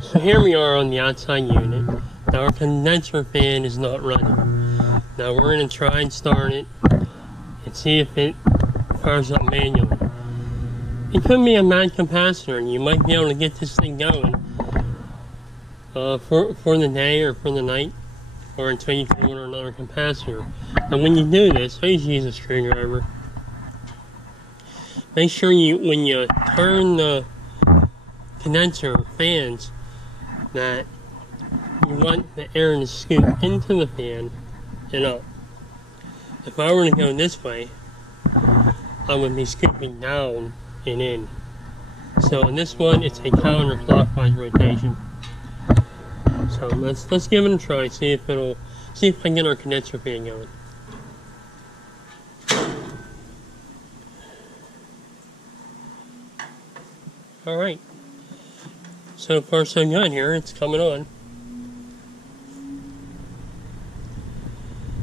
So here we are on the outside unit. Now our condenser fan is not running. Now we're going to try and start it and see if it fires up manually. It could be a mad capacitor and you might be able to get this thing going for the day or for the night, or until you can order another capacitor. And when you do this, I usually use a screwdriver. Make sure when you turn the condenser fans, that you want the air to scoop into the fan and up. If I were to go this way, I would be scooping down and in. So in this one, it's a counterclockwise rotation. So let's give it a try. See if I can get our condenser fan going. All right. So far so good here. It's coming on.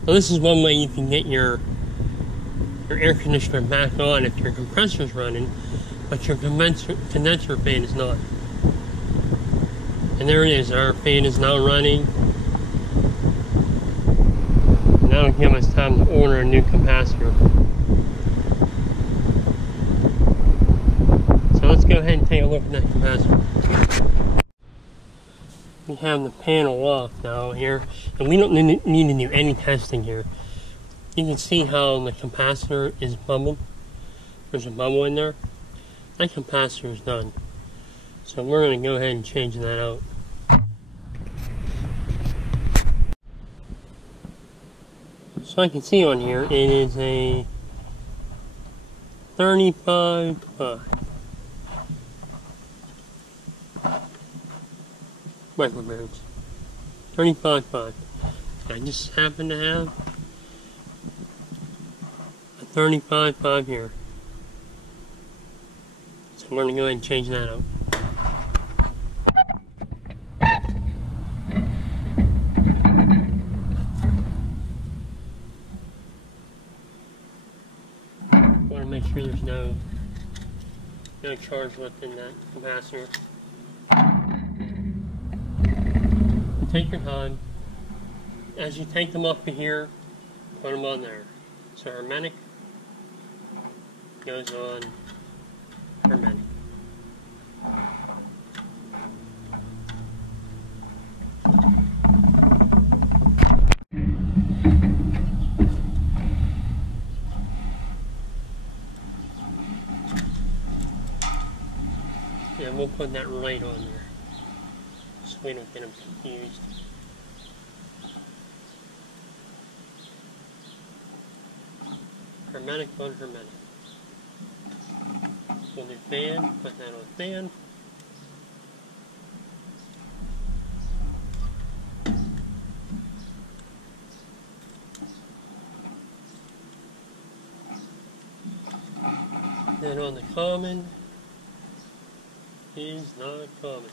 Well, this is one way you can get your air conditioner back on if your compressor's running, but your condenser fan is not. And there it is. Our fan is now running. And that'll give us time to order a new capacitor. So let's go ahead and take a look at that capacitor. We have the panel off now here, and we don't need to do any testing here. You can see how the capacitor is bubbling. There's a bubble in there. That capacitor is done. So we're going to go ahead and change that out. So I can see on here it is a 35.5 microbarids. 35.5. I just happen to have a 35.5 here. So we're going to go ahead and change that out. Want to make sure there's no charge left in that capacitor. Take your time. As you take them up to here, put them on there. So hermetic goes on hermetic. And we'll put that right on there, so we don't get them confused. Hermetic on hermetic. We'll do fan, put that on fan. Then on the common is not common.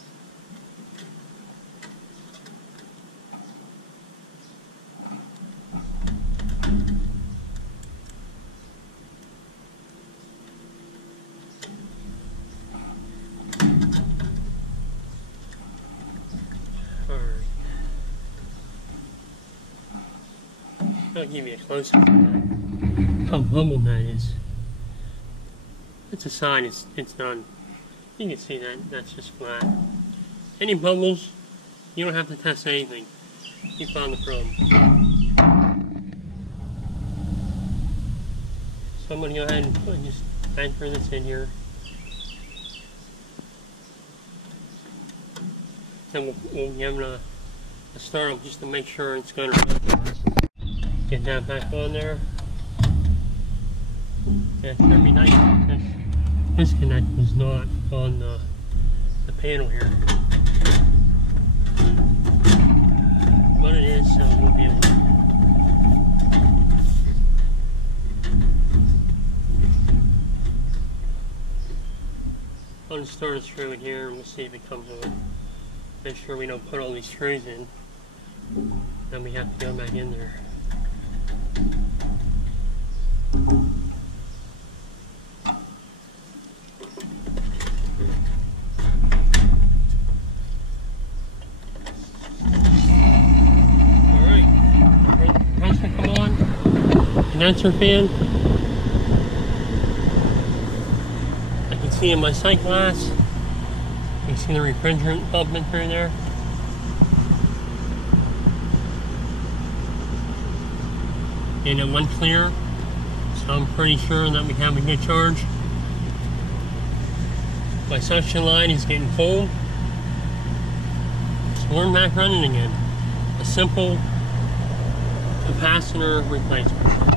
I'll give you a close-up of that. How bubbled that is. It's a sign it's done. You can see that that's just flat. Any bubbles, you don't have to test anything. You found the problem. So I'm going to go ahead and just anchor this in here. Then we'll give it a start up just to make sure it's going to run for us. Get that back on there. Yeah, it's going to be nice because this disconnect was not on the panel here. But it is, so we'll be able to. I'll just start a screw in here and we'll see if it comes on. Make sure we don't put all these screws in. Then we have to go back in there. condenser fan. I can see in my sight glass. You can see the refrigerant bumping through there. And it went clear, so I'm pretty sure that we have a good charge. My suction line is getting full, so we're back running again. A simple capacitor replacement.